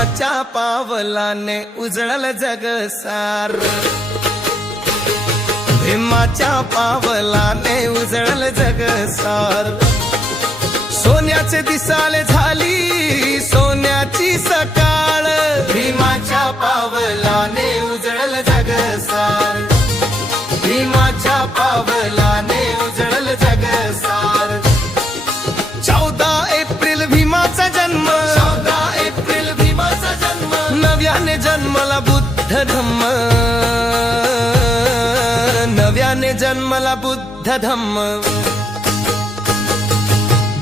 भीमाच्या पावलाने उजळल जग सार, भीमाच्या पावलाने उजळल जग सार. सोन्याचे दिसाले झाली सोन्याची सकाळ, भीमाच्या पावलाने उजळल जग सार, भीमाच्या पावलाने उजळल जग सार. 14 एप्रिल भीमाचा जन्म, 14 एप्रिल भीमाचा जन्म. नव्याने जन्मला बुद्ध धम्म, नव्याने जन्मला बुद्ध धम्म.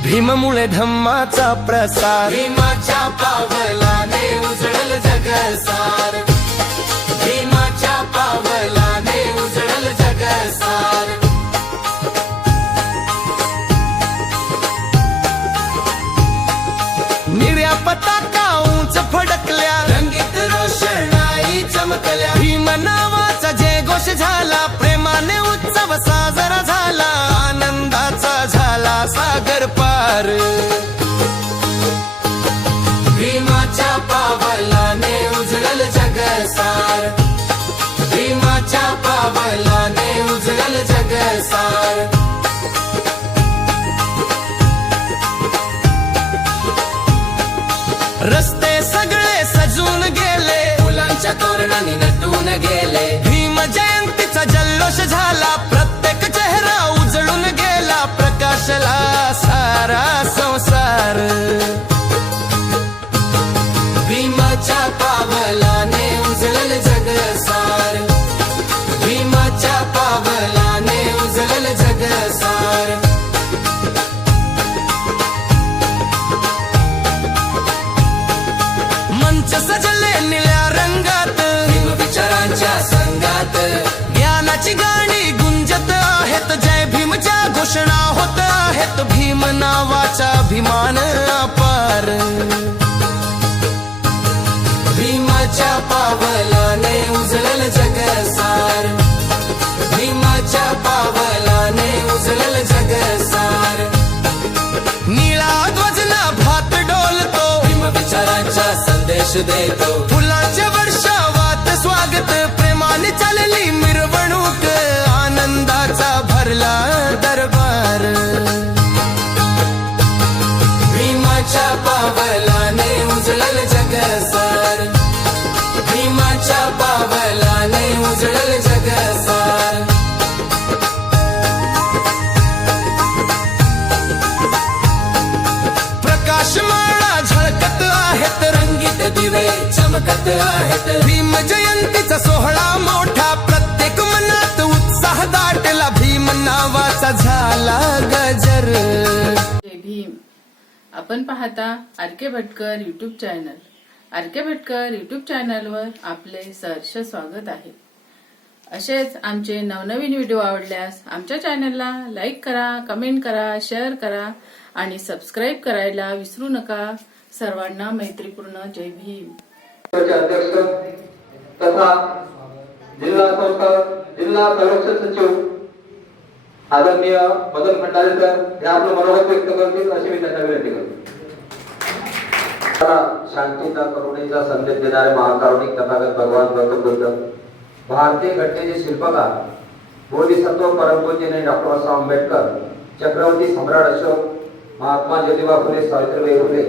भीममुळे धम्माचा प्रसार, भीमाच्या पावलाने उजळल जग सार, भीमाच्या पावलाने उजळल जग सार. निळ्या पताका उंच फडकल्या, रंगीत रोषणाई चमकल्या. भीम नावाचा जय घोष झाला, प्रेमाने उत्सव साजरा झाला, आनंदाचा झाला सागर पार. भीमाच्या पावलाने उजळल जग सार, भीमाच्या पावलाने उजळल जग सार. रस्ते सगळे सजून गेले, फुलांच्या तोरणांनी नटून गेले. भीम जयंतीचा जल्लोष झाला, प्रत्येक चेहरा उजळून गेला, प्रकाशला सारा संसार. भीमाच्या पावलाने उजळल जग सार, भीमाच्या पावलाने उजळल जग सार. मंच सजले निळ्या रंगात, भीम विचारांच्या संगात. ज्ञानाची गाणी गुंजत आहेत, जय भीमच्या घोषणा होत आहेत. भीम नावाचा अभिमान अपार, भीमाच्या पावलाने उजळल जग सार, भीमाच्या पावलाने उजळल जग सार. निळा ध्वजना भात डोलतो, भीम विचारांचा संदेश देतो. फुलांच्या वर्षावात स्वागत, प्रेमाने चालली मिरवणूक, आनंदाचा भरला दरबार. भीमाच्या पावलाने उजळल जग सार, भीमाच्या पावलाने उजळल जग सार. प्रकाशमाळा झळकत आहेत, रंगीत दिवे चमकत आहेत. भीम जयंतीचा सोहळा मोठा, प्रत्येक मनात उत्साह दाटला. भीम नावाचा झाला गजर. जय भीम. आपण पाहता R K. Bhatkar YouTube channel. R K. Bhatkar YouTube चॅनलवर आपले सहर्ष स्वागत आहे. असेच आमचे नवनवीन व्हिडिओ आवडल्यास आमच्या चॅनलला लाईक करा, कमेंट करा, शेअर करा आणि सबस्क्राईब करायला विसरू नका. सर्वांना मैत्रीपूर्ण जय भीम. अध्यक्ष तथा जिल्हा संरक्षण सचिव आदरणीय मदन भंडारे सर हे आपलं मनोगत व्यक्त करतील अशी मी त्यांना विनंती करतो. शांतीचा करुणेचा संदेश देणारे महाकारुणिक तथागत भगवान गौतम बुद्ध, भारतीय घटनेचे शिल्पकार बोधिसत्व परमपूज्य डॉक्टर बाबासाहेब आंबेडकर, चक्रवर्ती सम्राट अशोक, महात्मा ज्योतिबा फुले, सावित्रीबाई फुले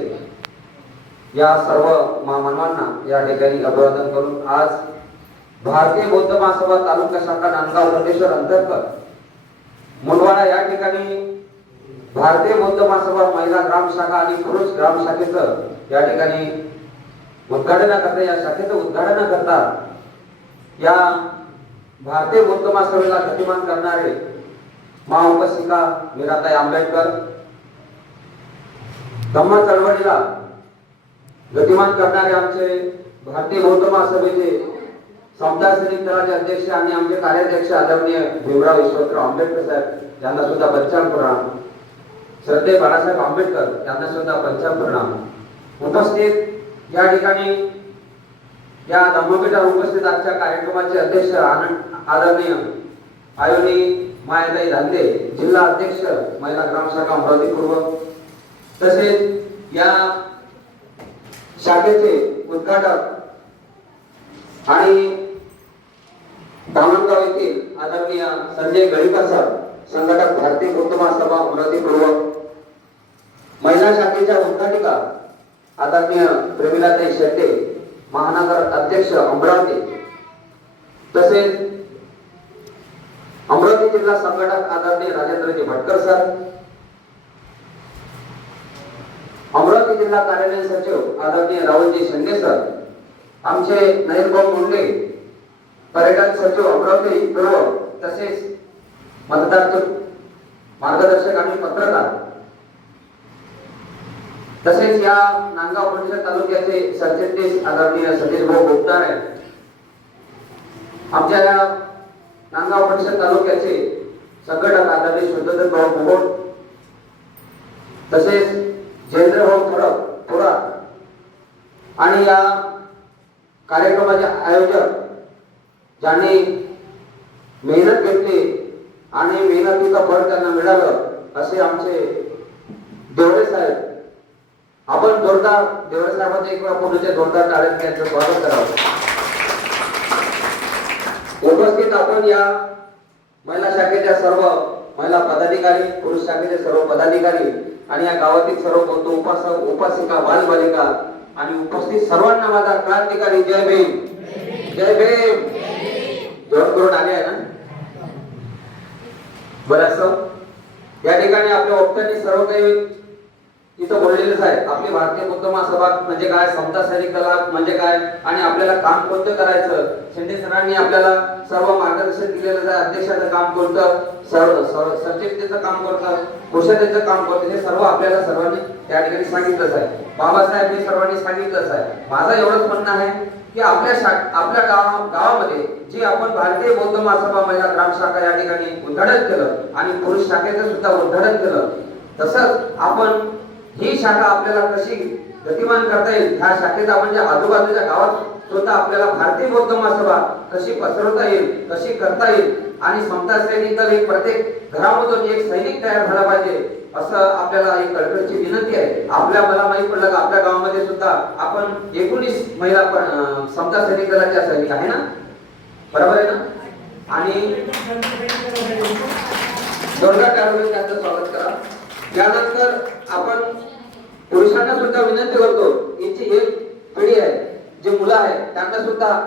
या सर्व महामानवांना या ठिकाणी अभिवादन करून आज भारतीय बौद्ध महासभा तालुका शाखा नांदगाव प्रदेश्वर अंतर्गत मुंडवाडा या ठिकाणी भारतीय बौद्ध महासभा महिला ग्राम शाखा आणि पुरुष ग्राम शाखेचं या ठिकाणी उद्घाटनाकरता, या शाखेचं उद्घाटन करता या भारतीय बौद्ध महासभेला गतिमान करणारे महाउपसिका मीराताई आंबेडकर, धम्म चळवळीला गतिमान करणारे आमचे भारतीय बौद्ध महासभेचे समता समितीचे अध्यक्ष आणि आमचे कार्याध्यक्ष आदरणीय भीमराव ईश्वरराव आंबेडकर साहेब यांना सुद्धा पंचाम प्रणाम. श्रद्धेय बाळासाहेब आंबेडकर यांना सुद्धा पंचाम प्रणाम. उपस्थित या ठिकाणी या धम्मपीठावर उपस्थित आजच्या कार्यक्रमाचे अध्यक्ष आदरणीय आयोनी मायाताई धांदे, जिल्हा अध्यक्ष महिला ग्राम शाखा अमरावती पूर्व, तसेच या शाखेचे उद्घाटक आणि धामणगाव येथील आदरणीय संजय गळीकर सर, संघटक भारतीय बौद्ध महासभा अमरावती पूर्व, महिला शाखेच्या उद्घाटिका आदरणीय प्रेमिलाताई शेट्टे, महानगर अध्यक्ष अमरावती, तसेच अमरावती जिल्हा संघटक आदरणीय राजेंद्रजी भटकर सर, अमरावती जिल्हा कार्यालय सचिव आदरणीय राहुलजी शेंडे सर, आमचे नयनभाऊ मुंडे, पर्यटन सचिव अमरावती पूर्व, तसेच मतदार मार्गदर्शक आणि पत्रकार, तसेच या नांदगाव परिसर तालुक्याचे सरचिटणीस आदरणीय सतीश भाऊ गुप्तार, आमच्या या नांदगाव परिसर तालुक्याचे संघटक आदरणीय शुद्धोदन भाऊ मोहोळ, तसेच जयेंद्र भाऊ थोरात, आणि या कार्यक्रमाचे आयोजक ज्यांनी मेहनत घेतली आणि मेहनतीचं फळ त्यांना मिळालं असे आमचे देवरे साहेब. आपण जोरदार देवरे साहेबांचे एक पुढचे जोरदार टाळ्यांनी यांचं स्वागत करावं. उपस्थित आपण या महिला शाखेच्या सर्व महिला पदाधिकारी, पुरुष शाखेचे सर्व पदाधिकारी आणि या गावातील सर्व बंधू, उपासक, उपासिका, बालबालिका आणि उपस्थित सर्वांना माझा क्रांतिकारी जय भीम, जय भीम. जोर करून आले आहे ना बरंच. या ठिकाणी आपल्या वक्त्यांनी सर्व काही इथं बोललेलंच आहे. आपली भारतीय बौद्ध महासभा म्हणजे काय, समता सैनिक दल म्हणजे काय आणि आपल्याला काम कोणतं करायचं, शेंडे सरांनी आपल्याला सर्व मार्गदर्शन दिलेलं आहे. अध्यक्षाचं काम कोणतं, सरचिटणीचं काम कोणतं, कोषाध्यक्षाचं काम कोणतं, हे सर्व आपल्याला सर्वांनी त्या ठिकाणी सांगितलंच आहे. बाबासाहेब हे सर्वांनी सांगितलंच आहे. माझं एवढंच म्हणणं आहे की आपल्या गावामध्ये जी आपण भारतीय बौद्ध महासभा महिला ग्राम शाखा या ठिकाणी उद्घाटन केलं आणि पुरुष शाखेचं सुद्धा उद्घाटन केलं, तसंच आपण ही शाखा आपल्याला कशी गतिमान करता येईल, ह्या शाखेचा म्हणजे आजूबाजूच्या गावात सुद्धा आपल्याला भारतीय बौद्ध महासभा कशी पसरवता येईल, कशी करता येईल आणि समता सैनिक दल एक प्रत्येक घरामधून एक सैनिक तयार झाला पाहिजे असं आपल्याला एक कळकळीची विनंती आहे. मला माहित पडलं की आपल्या गावामध्ये सुद्धा आपण 19 महिला समता सैनिक दलाच्या सैनिक आहे ना, बरोबर आहे ना. आणि जोरदार टाळ्यांनी त्यांचं स्वागत करा. त्यानंतर आपण पुरुषांना सुद्धा विनंती करतो, यांची एक पिढी आहे, जे मुलं आहेत त्यांना सुद्धा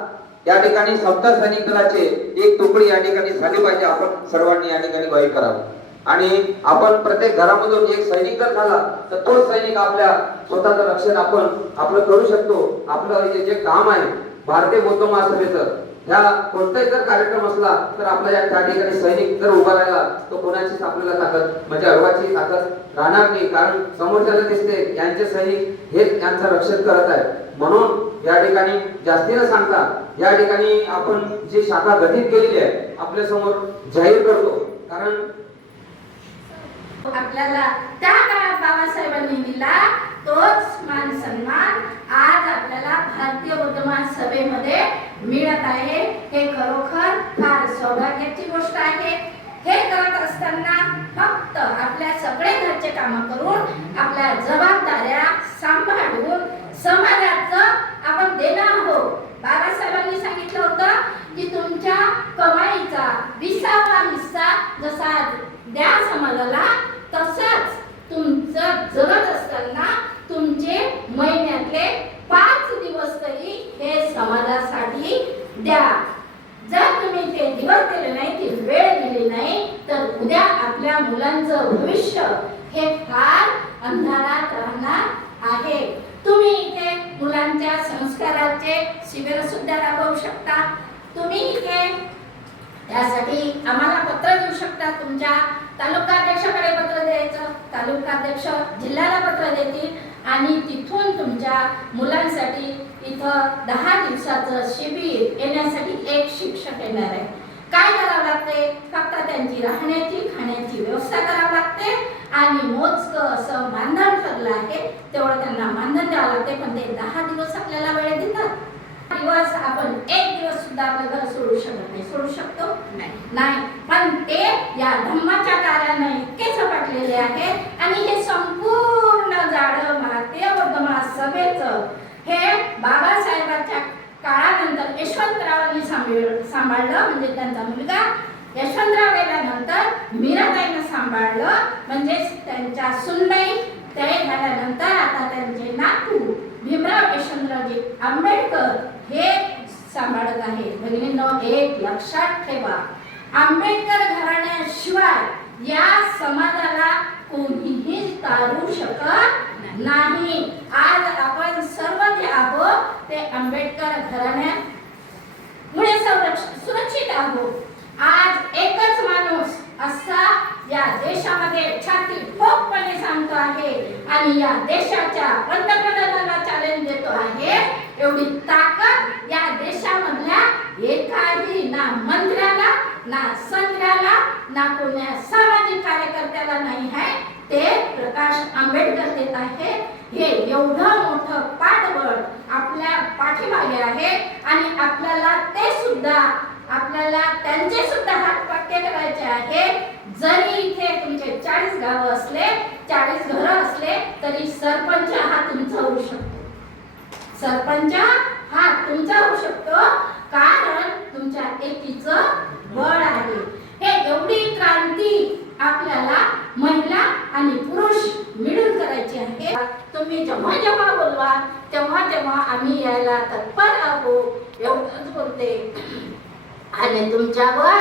या ठिकाणी समता सैनिक दलाचे एक तुकडी या ठिकाणी झाली पाहिजे. आपण सर्वांनी या ठिकाणी ग्वाही करावं आणि आपण प्रत्येक घरामधून एक सैनिक जर झाला तर तो सैनिक आपल्या स्वतःचं रक्षण आपण आपलं करू शकतो. आपलं जे काम आहे भारतीय बौद्ध महासभेचं, ह्या कोणताही जर कार्यक्रम असला तर आपल्या त्या ठिकाणी सैनिक जर उभा राहिला तर कोणाचीच आपल्याला ताकद म्हणजे अडवाची ताकद राहणार नाही. कारण समोरच्याला दिसते यांचे सैनिक हे यांचं रक्षण करत आहे. म्हणून या ठिकाणी जास्ती न सांगता या ठिकाणी आपण जी शाखा गठीत केलेली आहे आपल्या समोर जाहीर करतो. कारण आपल्याला त्या काळात बाबासाहेबांनी दिला तोच मान सन्मान आज आपल्याला भारतीय बौद्ध महासभेमध्ये मिळत आहे. हे खरोखर फार सौभाग्याची गोष्ट आहे. हे करत असताना फक्त आपल्या सगळे घरचे काम करून आपल्या जबाबदाऱ्या सांभाळून समाजाचं आपण देणं आहोत. बाबासाहेबांनी सांगितलं होतं की तुमच्या कमाईचा 20वा हिस्सा जसा द्या समाजाला, तसंच तुमचं जगत असताना तुमचे महिन्यातले 5 दिवस तरी हे समाजासाठी द्या. जर तुम्ही ते दिवस दिले नाही, ती वेळ दिली नाही, तर उद्या आपल्या मुलांचं भविष्य हे फार अंधारात राहणार आहे. तुम्ही इथे मुलांच्या संस्काराचे शिबिर सुद्धा राबवू शकता. तुम्ही इथे त्यासाठी आम्हाला पत्र देऊ शकता. तुमच्या तालुकाध्यक्षाकडे पत्र द्यायचं, तालुकाध्यक्ष जिल्ह्याला पत्र देतील आणि तिथून तुमच्या मुलांसाठी इथं 10 दिवसाचं शिबिर येण्यासाठी एक शिक्षक येणार आहे. काय करावं लागते, फक्त त्यांची राहण्याची खाण्याची व्यवस्था करावी लागते आणि मोजकं असं मानधन ठरलं आहे तेवढं त्यांना मानधन द्यावं लागते. पण ते 10 दिवस आपल्याला वेळ देतात. दिवस आपण एक दिवस सुद्धा आपलं घर सोडू शकत नाही. सोडू शकतो नाही, पण ते या धम्माच्या कार्याने इतके झपाटलेले आहेत आणि हे संपूर्ण जाळं भारतीय बौद्ध महासभेचं सांभाळलं म्हणजे त्यांचा मुलगा यशवंतराव गेल्यानंतर मीराताईनं सांभाळलं म्हणजे त्यांच्या सुनबाई ते झाल्यानंतर आता त्यांचे नातू भीमराव यशवंतरावजी आंबेडकर हे सांभाळत आहे. भगिनींनो, एक लक्षात ठेवा, आंबेडकर घराण्याशिवाय या समाजाला कोणीही तारू शकत नाही. आज आपण सर्व जे आहोत ते आंबेडकर घराण्यामुळे सुरक्षित आहोत. आज एकच माणूस असा या देशामध्ये छाती ठोकपणे सांगतो आहे आणि या देशाच्या पंतप्रधानांना चॅलेंज देतो आहे. एवढी ताकद या देशामधल्या एकाही ना मंत्र्याला, ना संत्र्याला, ना कोण्या सामाजिक कार्यकर्त्याला नाही आहे. ते प्रकाश आंबेडकर देत आहे. हे एवढं मोठं पाठबळ आपल्या पाठीमागे आहे आणि आपल्याला त्यांचे सुद्धा हात पक्के करायचे आहे. जरी इथे तुमचे 40 गाव असले, 40 घर असले तरी सरपंच हा तुमचा होऊ शकतो. सरपंच हा तुमचा होऊ शकतो कारण तुमच्या एकीचं बळ आहे. हे एवढी क्रांती आपल्याला महिला आणि पुरुष मिळून करायची आहे. तुम्ही जेव्हा जेव्हा बोलवा तेव्हा तेव्हा आम्ही यायला तत्पर आहोत एवढंच बोलते आणि तुमच्यावर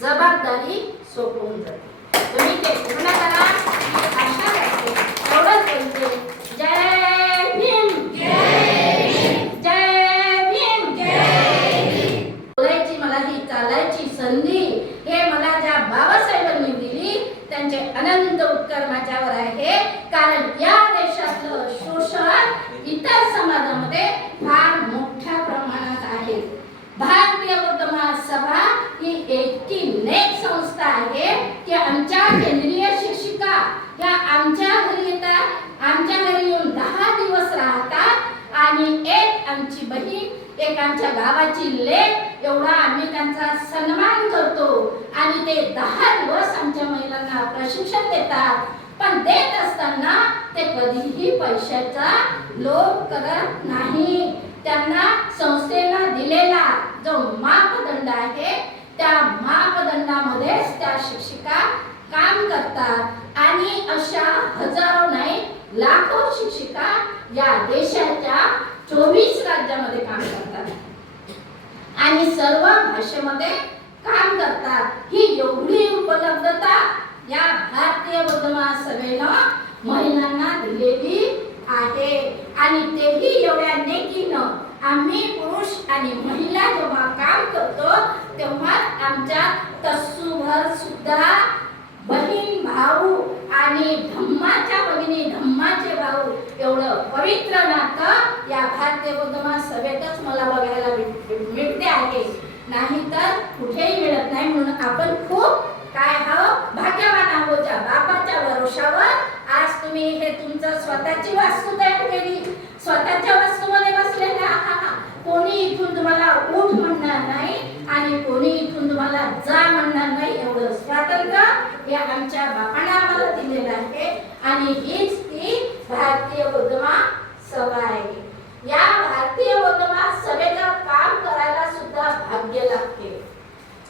जबाबदारी सोपवून जाते. तुम्ही ते पूर्ण करा ही आशा करते. एवढंच बोलते. जय भीम, जय भीम, जय भीम, जय भीम. बोलायची मला ही चालायची संधी हे मला ज्या बाबासाहेबांनी दिली त्यांचे अनंत उपकार माझ्यावर आहे. कारण या देशातलं शोषण इतर समाजामध्ये फार मोठ्या प्रमाणात आहे. भारतीय बौद्ध महासभा ही इतकी नेक संस्था आहे की आमच्या केंद्रीय शिक्षिका या आमच्या घरी येतात, आमच्या घरी येऊन 10 दिवस राहतात आणि एक आमची बहीण, एक आमच्या गावाची लेक एवढा आम्ही त्यांचा सन्मान करतो आणि ते 10 दिवस आमच्या महिलांना प्रशिक्षण देतात. पण देत असताना ते कधीही पैशाचा लोभ करत नाही. त्यांना संस्थेनं दिलेला जो मापदंड आहे त्या मापदंडामध्येच त्या शिक्षिका काम करतात आणि अशा हजारो नाही लाखो शिक्षिका या देशाच्या 24 राज्यामध्ये काम करतात आणि सर्व भाषेमध्ये काम करतात. ही एवढी उपलब्धता या भारतीय बौद्ध महासभेनं महिलांना दिलेली आहे आणि तेही एवढ्या नेकीनं. आम्ही पुरुष आणि महिला जेव्हा काम करतो तेव्हा आमच्या तसूभर सुद्धा बहीण भाऊ आणि धम्माच्या भगिनी, धम्माचे भाऊ एवढं पवित्र नातं या भारतीय बौद्ध महासभेतच मला बघायला मिळते आहे. नाहीतर कुठेही मिळत नाही. म्हणून आपण खूप काय भाग्यवान आहोत ज्या बापाच्या भरोशावर आज तुम्ही हे तुमचं स्वतःची वास्तू तयार केली. स्वतःच्या वास्तूमध्ये बसलेले आहात. कोणी इथून तुम्हाला उठ म्हणणार नाही आणि कोणी इथून तुम्हाला जा म्हणणार नाही. एवढं स्वातंत्र्य हे आमच्या बापाने आम्हाला दिलेलं आहे आणि हीच ती भारतीय बौद्ध महासभा आहे. या भारतीय बौद्ध महासभेचं काम करायला सुद्धा भाग्य लागते.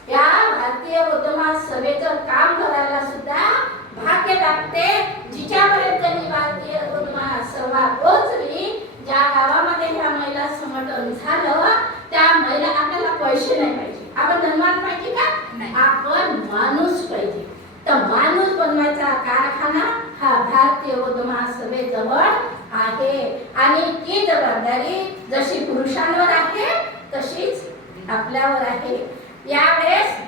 या भारतीय बौद्ध महासभेचं काम करायला सुद्धा भाग्य लागते. जिच्यापर्यंत ही भारतीय बौद्ध महासभा पोहोचली, ज्या गावामध्ये ह्या महिला संघटन झालं त्या महिला, आपल्याला पैसे नाही पाहिजे, आपण धनवान पाहिजे का, आपण माणूस पाहिजे. तर माणूस बनवायचा कारखाना हा भारतीय बौद्ध महासभेजवळ आहे आणि ती जबाबदारी जशी पुरुषांवर आहे तशीच आपल्यावर आहे. यावेळेस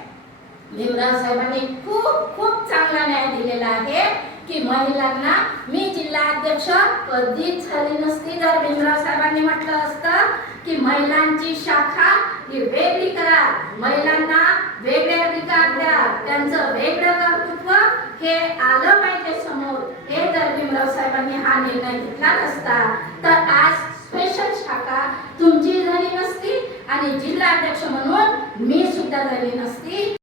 भीमराव साहेबांनी खूप चांगला न्याय दिलेला आहे की महिलांना, मी जिल्हा अध्यक्ष कधीच झाली नसती जर भीमराव साहेबांनी म्हटलं असतं की महिलांची शाखा ही वेगळी करा, महिलांना वेगळे अधिकार द्या, त्यांचं वेगळं कर्तृत्व हे आलं पाहिजे समोर. हे जर भीमराव साहेबांनी हा निर्णय घेतला नसता तर आज स्पेशल शाखा तुमची झाली नसती आणि जिल्हा अध्यक्ष म्हणून मी सुद्धा झाली नसती.